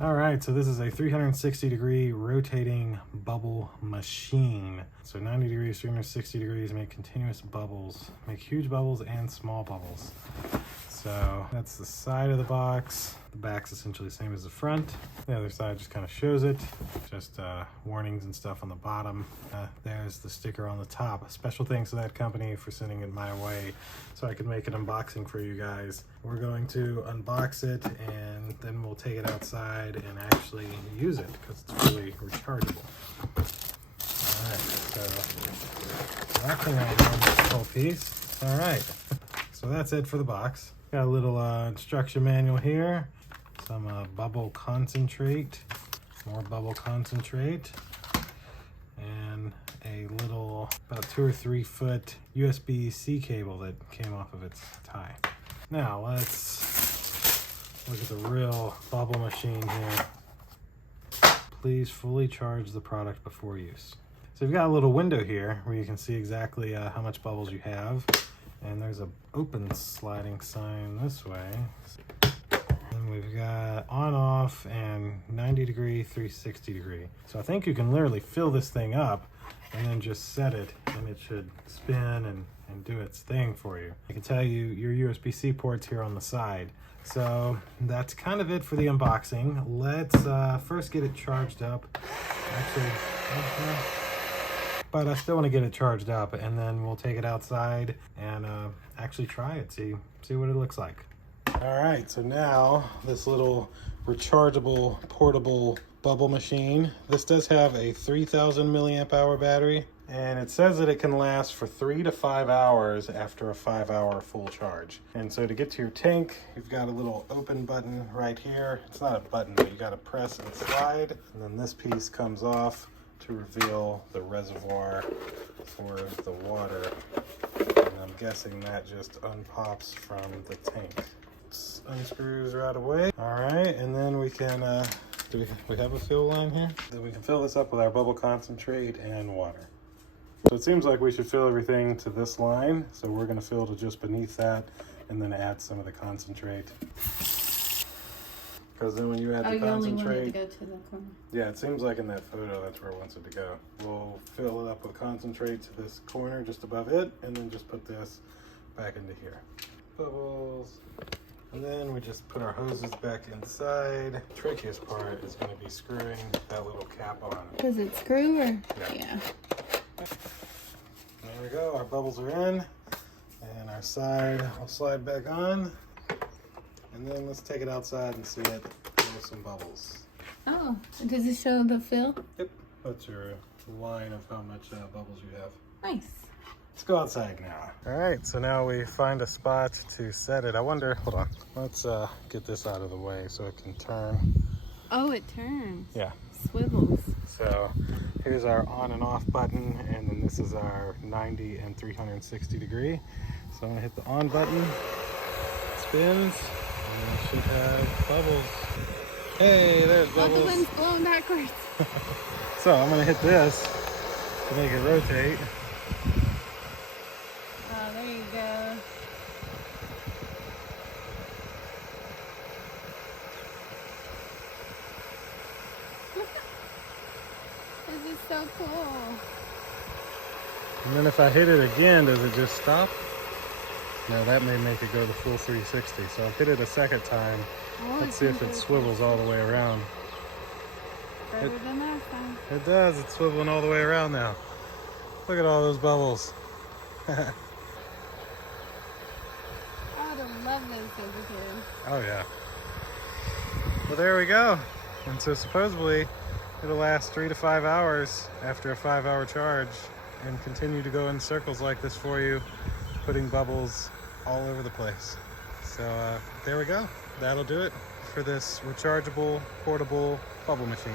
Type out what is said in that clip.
All right, so this is a 360-degree rotating bubble machine. So 90 degrees, 360 degrees, make continuous bubbles, make huge bubbles and small bubbles. So that's the side of the box. The back's essentially the same as the front. The other side just kind of shows it. Just warnings and stuff on the bottom. There's the sticker on the top. Special thanks to that company for sending it my way so I could make an unboxing for you guys. We're going to unbox it and then we'll take it outside and actually use it because it's really rechargeable. Alright, so wrapping around this whole piece. Alright, so that's it for the box. Got a little instruction manual here, some bubble concentrate, more bubble concentrate, and a little about 2 or 3 foot USB-C cable that came off of its tie. Now let's look at the real bubble machine here. Please fully charge the product before use. So you've got a little window here where you can see exactly how much bubbles you have. And there's an open sliding sign this way. And we've got on, off, and 90 degree, 360 degree. So I think you can literally fill this thing up and then just set it and it should spin and do its thing for you. I can tell you your USB-C port's here on the side. So that's kind of it for the unboxing. Let's first get it charged up. Actually, but I still want to get it charged up and then we'll take it outside and actually try it, see what it looks like. All right, so now this little rechargeable portable bubble machine. This does have a 3000 milliamp hour battery and it says that it can last for 3 to 5 hours after a 5-hour full charge. And so to get to your tank, you've got a little open button right here. It's not a button, but you got to press and slide, and then this piece comes off to reveal the reservoir for the water. And I'm guessing that just unpops from the tank. It unscrews right away. All right, and then we can, do we have a fill line here? Then we can fill this up with our bubble concentrate and water. So it seems like we should fill everything to this line. So we're gonna fill to just beneath that and then add some of the concentrate. Because then when you add the concentrate, you only want it to go to the corner. Yeah, it seems like in that photo that's where it wants it to go. We'll fill it up with concentrate to this corner just above it, and then just put this back into here. Bubbles. And then we just put our hoses back inside. The trickiest part is going to be screwing that little cap on. Does it screw or? Yeah. There we go, our bubbles are in. And our side will slide back on. And then let's take it outside and see it blow some bubbles. Oh, does it show the fill? Yep, that's your line of how much bubbles you have. Nice. Let's go outside now. All right, so now we find a spot to set it. I wonder, hold on, let's get this out of the way so it can turn. Oh, it turns. Yeah. Swivels. So here's our on and off button, and then this is our 90 and 360 degree. So I'm gonna hit the on button, spins, and it should have bubbles. Hey, there's bubbles. Oh, the wind's blowing backwards. So I'm gonna hit this to make it rotate. Oh, there you go. This is so cool. And then if I hit it again, does it just stop? No, that may make it go the full 360. So I've hit it a second time. Oh, Let's see if it swivels all the way around. Better than last time. It does, it's swiveling all the way around now. Look at all those bubbles. I would have loved this as a kid. Oh yeah. Well, there we go. And so supposedly it'll last 3 to 5 hours after a 5-hour charge and continue to go in circles like this for you, putting bubbles all over the place. So there we go. That'll do it for this rechargeable, portable bubble machine.